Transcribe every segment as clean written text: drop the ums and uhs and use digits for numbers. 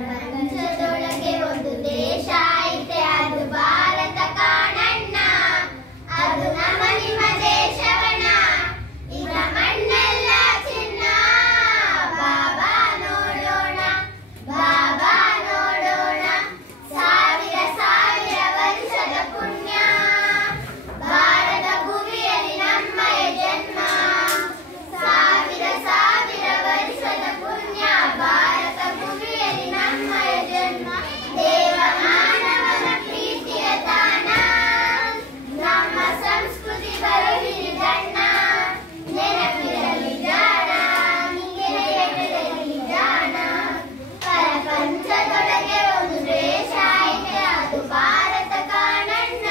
ಪ್ರಪಂಚದೊಳಗೆ ಒಂದು ದೇಶ ಐತೆ, ಅದು ಭಾರತ ಕಾಣಣ್ಣ. ಅದು ನಮ್ಮ ನಿಮ್ಮ ದೇಶವಣ್ಣ. ಇದರ ಮಣ್ಣೆಲ್ಲ ಚಿನ್ನ. ಬಾಬಾ ನೋಡೋಣ, ಬಾಬಾ ನೋಡೋಣ. ಸಾವಿರ ಸಾವಿರ ವರ್ಷದ ಪುಣ್ಯ, ಭಾರತ ಭೂಮಿಯಲ್ಲಿ ನಮ್ಮಯ ಜನ್ಮ. ಸಾವಿರ ಸಾವಿರ ವರ್ಷದ ಪುಣ್ಯ, ಭಾರತ ಭೂಮಿಯಲ್ಲಿ ನಮ್ಮಯ ಜನ್ಮ. ದೇವ ಮಾನವನ ಪ್ರೀತಿಯ ತಾಣ, ನಮ್ಮ ಸಂಸ್ಕೃತಿ ಬರುವಿದಣ್ಣ. ನೆನಪಿರಲಿ ಜಾಣ, ಗೆಳೆಯರಲ್ಲಿ ಜಾಣ. ಪ್ರಪಂಚದೊಳಗೆ ಒಂದು ದೇಶ ಐತೆ, ಅದು ಭಾರತ ಕಾಣಣ್ಣ.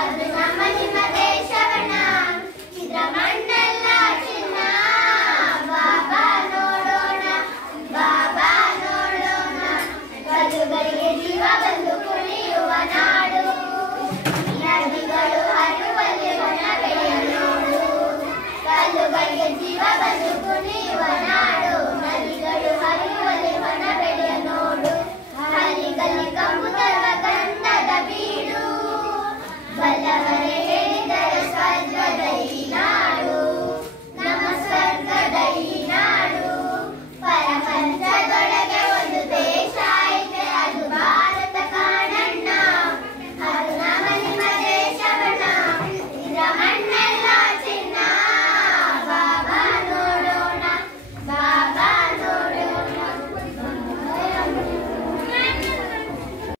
ಅದು ನಮ್ಮ ನಿಮ್ಮ ದೇಶವಣ್ಣ. ಇದರ ಮಣ್ಣೆಲ್ಲ ಚಿನ್ನ. ಬಾಬಾ ನೋಡೋಣ, ಬಾಬಾ ನೋಡೋಣ. ಕಲ್ಲುಗಳಿಗೆ ಜೀವ ಬಂದು ಕುಣಿಯುವ ನಾಡು. ನದಿಗಳು ಹರಿಯುವಲ್ಲಿ ವನ ಬೆಳೆಯ ನೋಡು. ಕಲ್ಲುಗಳಿಗೆ ಜೀವ ಬಂದು ಕುಣಿಯುವ ನಾಡು. ನದಿಗಳು ಹರಿಯುವಲ್ಲಿ ವನ ಬೆಳೆಯ ನೋಡು. ಹಳ್ಳಿ ಗಲ್ಲಿ ಕಂಬು